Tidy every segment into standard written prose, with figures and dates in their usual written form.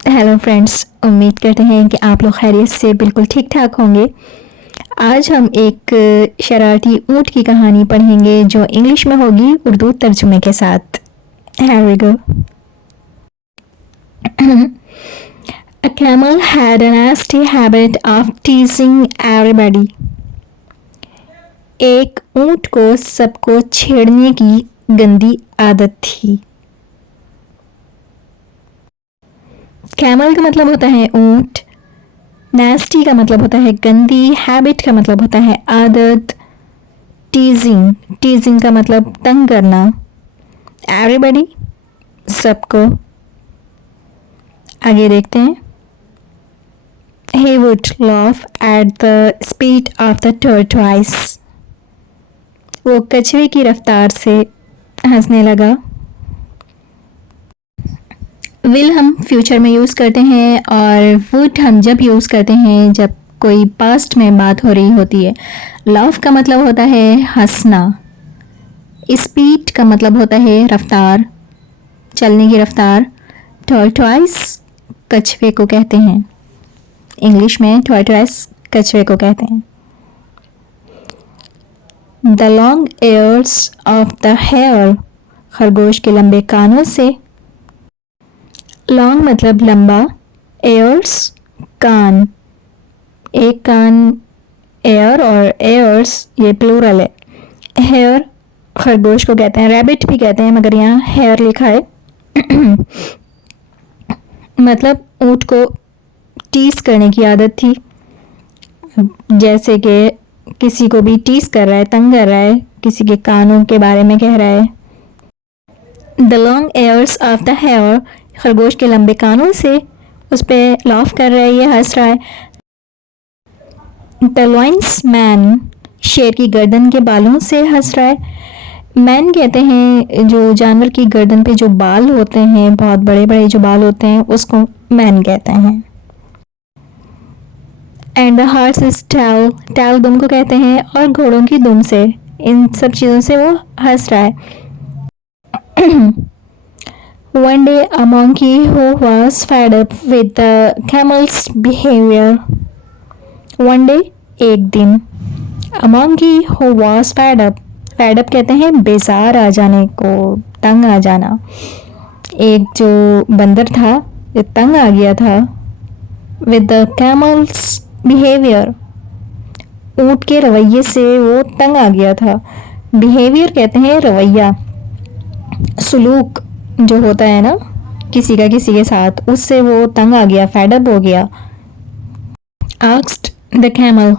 Hello friends, उम्मीद करते हैं कि आप लोग खैरियत से बिल्कुल ठीक ठाक होंगे। आज हम एक शरारती ऊँट की कहानी पढ़ेंगे जो इंग्लिश में होगी उर्दू तर्जुमे के साथ। Here we go. A camel had a nasty habit of teasing everybody. एक ऊँट को सबको छेड़ने की गंदी आदत थी। कैमल का मतलब होता है ऊँट, नेस्टी का मतलब होता है गंदी, हैबिट का मतलब होता है आदत, टीजिंग का मतलब तंग करना, एवरीबडी सबको। आगे देखते हैं। He would laugh at the speed of the tortoise. वो कछुए की रफ्तार से हंसने लगा। विल हम फ्यूचर में यूज़ करते हैं और वुड हम जब यूज़ करते हैं जब कोई पास्ट में बात हो रही होती है। लाफ का मतलब होता है हंसना। स्पीड का मतलब होता है रफ्तार, चलने की रफ्तार। टॉर्टोइस कछुए को कहते हैं। इंग्लिश में टॉर्टोइस कछुए को कहते हैं। The long ears of the hare, खरगोश के लंबे कानों से। लॉन्ग मतलब लंबा, एयर्स कान, एक कान एयर और एयर्स ये प्लूरल है। हेयर खरगोश को कहते हैं, रैबिट भी कहते हैं मगर यहाँ हेयर लिखा है। मतलब ऊँट को टीस करने की आदत थी, जैसे कि किसी को भी टीस कर रहा है, तंग कर रहा है, किसी के कानों के बारे में कह रहा है। The long ears of the hare, खरगोश के लंबे कानों से उस पर लाफ कर रहा है, ये हंस रहा है। द लॉइंस मैन, शेर की गर्दन के बालों से हंस रहा है। मैन कहते हैं जो जानवर की गर्दन पे जो बाल होते हैं, बहुत बड़े बड़े जो बाल होते हैं, उसको मैन कहते हैं। And the horse is tail, tail दुम को कहते हैं, और घोड़ों की दुम से, इन सब चीज़ों से वो हंस रहा है। One day, a monkey who was fed up with the camel's behavior. One day, एक दिन। A monkey who was fed up. Fed up कहते हैं बेजार आ जाने को, तंग आ जाना। एक जो बंदर था ये तंग आ गया था। With the camel's behavior. ऊँट के रवैये से वो तंग आ गया था। Behavior कहते हैं रवैया, सुलूक जो होता है ना किसी का किसी के साथ, उससे वो तंग आ गया, फेडअप हो गया। आस्क्ड द कैमल,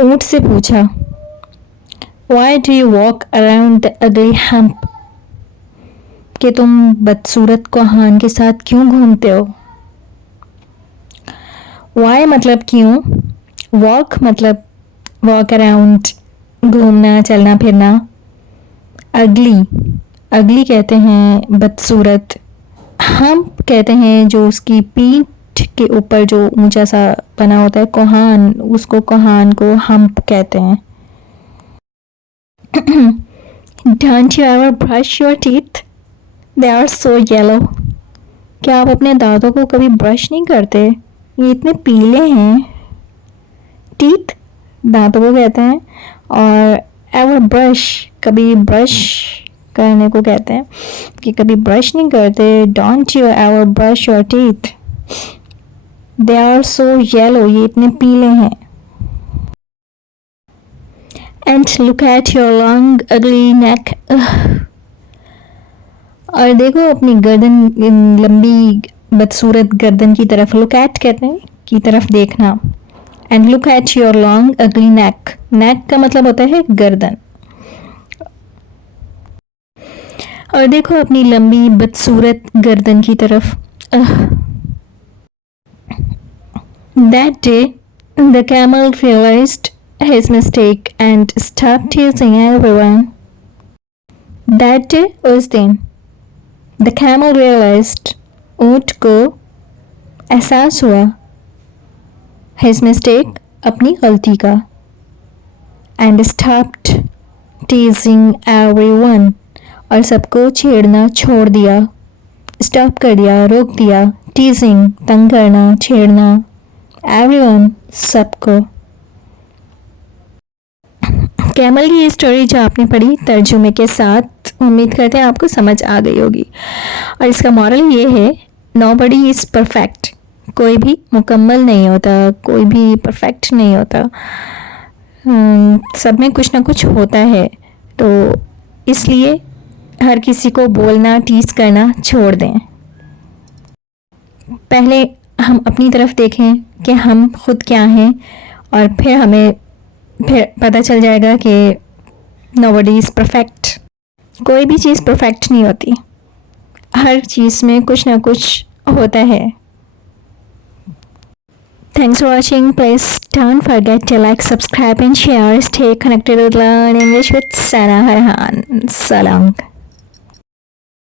ऊँट से पूछा, why do you walk around the ugly hump, कि तुम बदसूरत कोहान के साथ क्यों घूमते हो। व्हाई मतलब क्यों, वॉक मतलब वॉक अराउंड, घूमना चलना फिरना। अगली कहते हैं बदसूरत। हम्प कहते हैं जो उसकी पीठ के ऊपर जो ऊंचा सा बना होता है, कोहान, उसको कोहान को हम्प कहते हैं। Don't you ever brush your teeth? They are so yellow. क्या आप अपने दांतों को कभी ब्रश नहीं करते, ये इतने पीले हैं। टीथ दांतों को कहते हैं, और एवर ब्रश कभी ब्रश करने को कहते हैं, कि कभी ब्रश नहीं करते। Don't you ever brush your teeth, they are so yellow, ये इतने पीले हैं। And look at your long ugly neck, और देखो अपनी गर्दन, लंबी बदसूरत गर्दन की तरफ। लुक एट कहते हैं की तरफ देखना। And look at your long ugly नेक, नेक का मतलब होता है गर्दन। और देखो अपनी लंबी बदसूरत गर्दन की तरफ। That day, the camel realized his mistake and stopped teasing everyone. That day, उस दिन, the camel realized, ऊँट को एहसास हुआ, his mistake, अपनी गलती का, and stopped teasing everyone, और सबको छेड़ना छोड़ दिया, स्टॉप कर दिया, रोक दिया, टीजिंग, तंग करना, छेड़ना, एवरीवन, सबको। कैमल की ये स्टोरी जो आपने पढ़ी तर्जुमे के साथ, उम्मीद करते हैं आपको समझ आ गई होगी। और इसका मॉरल ये है, नोबडी इज़ परफेक्ट। कोई भी मुकम्मल नहीं होता, कोई भी परफेक्ट नहीं होता। सब में कुछ ना कुछ होता है, तो इसलिए हर किसी को बोलना, टीज करना छोड़ दें। पहले हम अपनी तरफ देखें कि हम खुद क्या हैं, और फिर हमें पता चल जाएगा कि नोबडी इज़ परफेक्ट। कोई भी चीज़ परफेक्ट नहीं होती, हर चीज़ में कुछ ना कुछ होता है। Thanks for watching. Please don't forget to like, subscribe and share. Stay connected with Learn English with Sana Harhan. Salam.